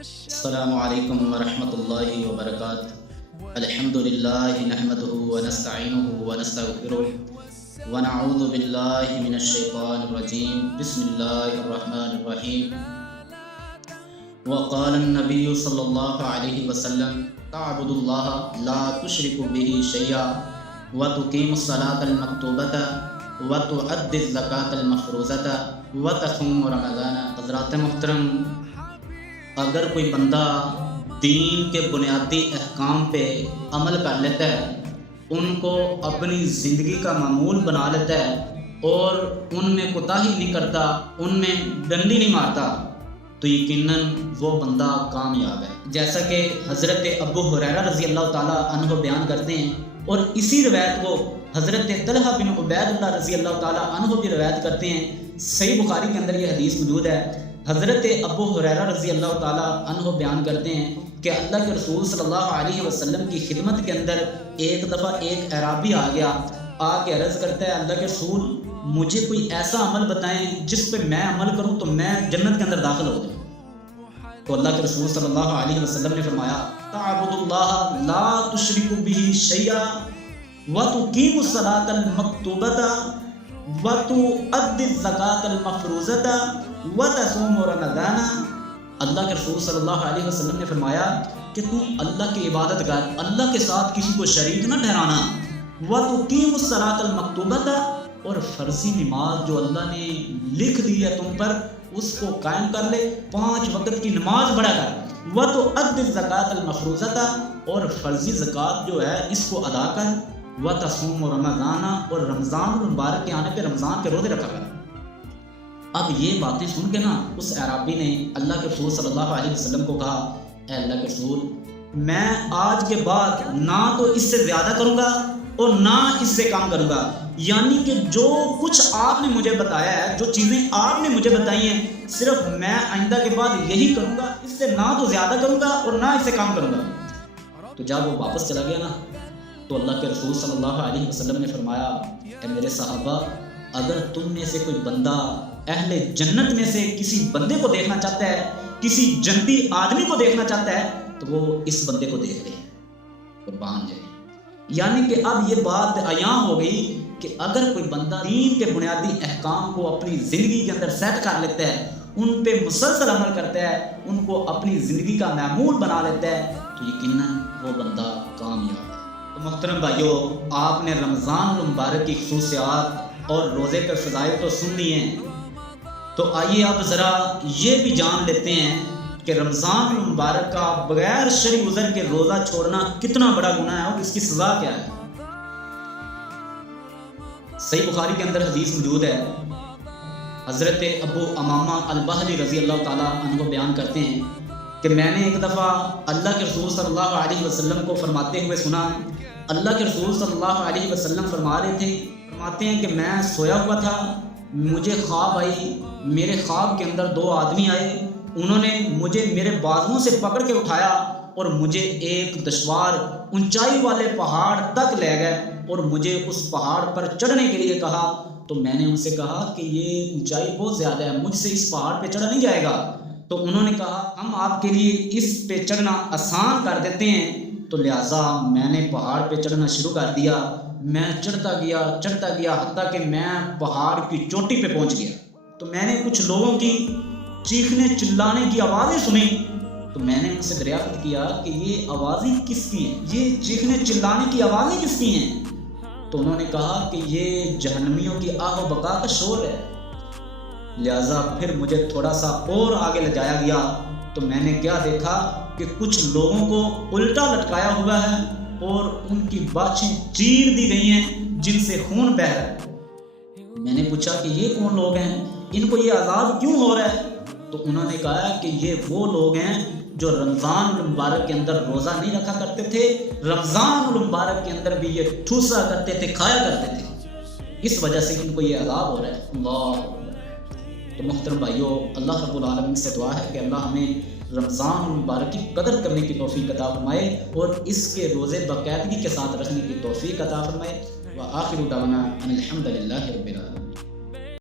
السلام علیکم ورحمۃ اللہ وبرکاتہ۔ الحمدللہ نحمدہ ونستعینہ ونستغفرہ ونعوذ باللہ من الشیطان الرجیم، بسم اللہ الرحمن الرحیم۔ وقال النبی صلی اللہ علیہ وسلم تعبد اللہ لا تشرک بہ شیئا وتقیم الصلاۃ المکتوبۃ وتؤدی الزکاۃ المفروضۃ وتصوم رمضان۔ حضرات محترم، اگر کوئی بندہ دین کے بنیادی احکام پہ عمل کر لیتا ہے، ان کو اپنی زندگی کا معمول بنا لیتا ہے اور ان میں کوتاہی نہیں کرتا، ان میں ڈنڈی نہیں مارتا، تو یقیناً وہ بندہ کامیاب ہے۔ جیسا کہ حضرت ابو ہریرہ رضی اللہ تعالیٰ عنہ بیان کرتے ہیں، اور اسی روایت کو حضرت طلحہ بن عبید اللہ رضی اللہ تعالیٰ عنہ بھی روایت کرتے ہیں۔ صحیح بخاری کے اندر یہ حدیث موجود ہے۔ حضرت ابو ہریرہ رضی اللہ تعالیٰ عنہ بیان کرتے ہیں کہ اللہ کے رسول صلی اللہ علیہ وسلم کی خدمت کے اندر ایک دفعہ ایک اعرابی آ گیا، آ کے عرض کرتا ہے، اللہ کے رسول مجھے کوئی ایسا عمل بتائیں جس پہ میں عمل کروں تو میں جنت کے اندر داخل ہو جاؤں۔ تو اللہ کے رسول صلی اللہ علیہ وسلم نے فرمایا، تعبد اللہ لا تشرک بہ شیئا وتقیم الصلاۃ المکتوبۃ وتؤدی الزکاۃ المفروضۃ وتصوم رمضان۔ اللہ کے رسول صلی اللہ علیہ وسلم نے فرمایا کہ تم اللہ کی عبادت کر، اللہ کے ساتھ کسی کو شریک نہ ٹھہرانا، وتقیم الصلاۃ المکتوبۃ، اور فرضی نماز جو اللہ نے لکھ دی ہے تم پر اس کو قائم کر لے، 5 وقت کی نماز پڑھا کر، وتؤدی الزکاۃ المفروضۃ، اور فرضی زکوٰۃ جو ہے اس کو ادا کر، وتصوم رمضان، اور رمضان المبارک کے آنے پہ رمضان کے روزے رکھا کر۔ اب یہ باتیں سن کے نا اس اعرابی نے اللہ کے رسول صلی اللہ علیہ وسلم کو کہا، اے اللہ کے رسول، میں آج کے بعد نہ تو اس سے زیادہ کروں گا اور نہ اس سے کم کروں گا، یعنی کہ جو کچھ آپ نے مجھے بتایا ہے، جو چیزیں آپ نے مجھے بتائی ہیں، صرف میں آئندہ کے بعد یہی کروں گا، اس سے نہ تو زیادہ کروں گا اور نہ اس سے کم کروں گا۔ تو جب وہ واپس چلا گیا نا تو اللہ کے رسول صلی اللہ علیہ وسلم نے فرمایا، اے میرے صحابہ، اگر تم میں سے کوئی بندہ اہل جنت میں سے کسی بندے کو دیکھنا چاہتا ہے، کسی جنتی آدمی کو دیکھنا چاہتا ہے، تو وہ اس بندے کو دیکھ لے، قربان جائے۔ یعنی کہ اب یہ بات عیاں ہو گئی کہ اگر کوئی بندہ دین کے بنیادی احکام کو اپنی زندگی کے اندر سیٹ کر لیتا ہے، ان پہ مسلسل عمل کرتا ہے، ان کو اپنی زندگی کا معمول بنا لیتا ہے، تو یقیناً وہ بندہ کامیاب ہے۔ تو محترم بھائیو، آپ نے رمضان المبارک کی خصوصیات اور روزے کے فضائل تو سن لیے ہیں، تو آئیے اب ذرا یہ بھی جان لیتے ہیں کہ رمضان المبارک کا بغیر شرعی عذر کے روزہ چھوڑنا کتنا بڑا گناہ ہے اور اس کی سزا کیا ہے۔ صحیح بخاری کے اندر حدیث موجود ہے، حضرت ابو امامہ البہلی رضی اللہ تعالیٰ عنہ بیان کرتے ہیں کہ میں نے ایک دفعہ اللہ کے رسول صلی اللہ علیہ وسلم کو فرماتے ہوئے سنا۔ اللہ کے رسول صلی اللہ علیہ وسلم فرماتے ہیں کہ میں سویا ہوا تھا، مجھے خواب آئی، میرے خواب کے اندر 2 آدمی آئے، انہوں نے مجھے میرے بازوؤں سے پکڑ کے اٹھایا اور مجھے ایک دشوار اونچائی والے پہاڑ تک لے گئے اور مجھے اس پہاڑ پر چڑھنے کے لیے کہا۔ تو میں نے ان سے کہا کہ یہ اونچائی بہت زیادہ ہے، مجھ سے اس پہاڑ پہ چڑھا نہیں جائے گا۔ تو انہوں نے کہا، ہم آپ کے لیے اس پہ چڑھنا آسان کر دیتے ہیں۔ تو لہٰذا میں نے پہاڑ پہ چڑھنا شروع کر دیا، میں چڑھتا گیا حتیٰ کہ میں پہاڑ کی چوٹی پہ پہنچ گیا۔ تو میں نے کچھ لوگوں کی چیخنے چلانے کی آوازیں سنی، تو میں نے ان سے دریافت کیا کہ یہ آوازیں کس کی ہیں، یہ چیخنے چلانے کی آوازیں کس کی ہیں؟ تو انہوں نے کہا کہ یہ جہنمیوں کی آہ و بکا کا شور ہے۔ لہٰذا پھر مجھے تھوڑا سا اور آگے لے جایا گیا تو میں نے کیا دیکھا کہ کچھ لوگوں کو الٹا لٹکایا ہوا ہے اور ان کی باچھیں چیر دی گئی ہیں جن سے خون بہہ رہا ہے۔ میں نے پوچھا کہ یہ کون لوگ ہیں، ان کو یہ عذاب کیوں ہو رہا ہے؟ تو انہوں نے کہا کہ یہ وہ لوگ ہیں جو رمضان المبارک کے اندر روزہ نہیں رکھا کرتے تھے، رمضان المبارک کے اندر بھی یہ ٹھوسا کرتے تھے، کھایا کرتے تھے، اس وجہ سے ان کو یہ عذاب ہو رہا ہے۔ اللہ۔ تو محترم بھائیو، اللہ رب العالمین سے دعا ہے کہ اللہ ہمیں رمضان المبارک کی قدر کرنے کی توفیق عطا فرمائے اور اس کے روزے باقاعدگی کے ساتھ رکھنے کی توفیق عطا فرمائے۔ وآخر دعوانا ان الحمد للہ رب العالمین۔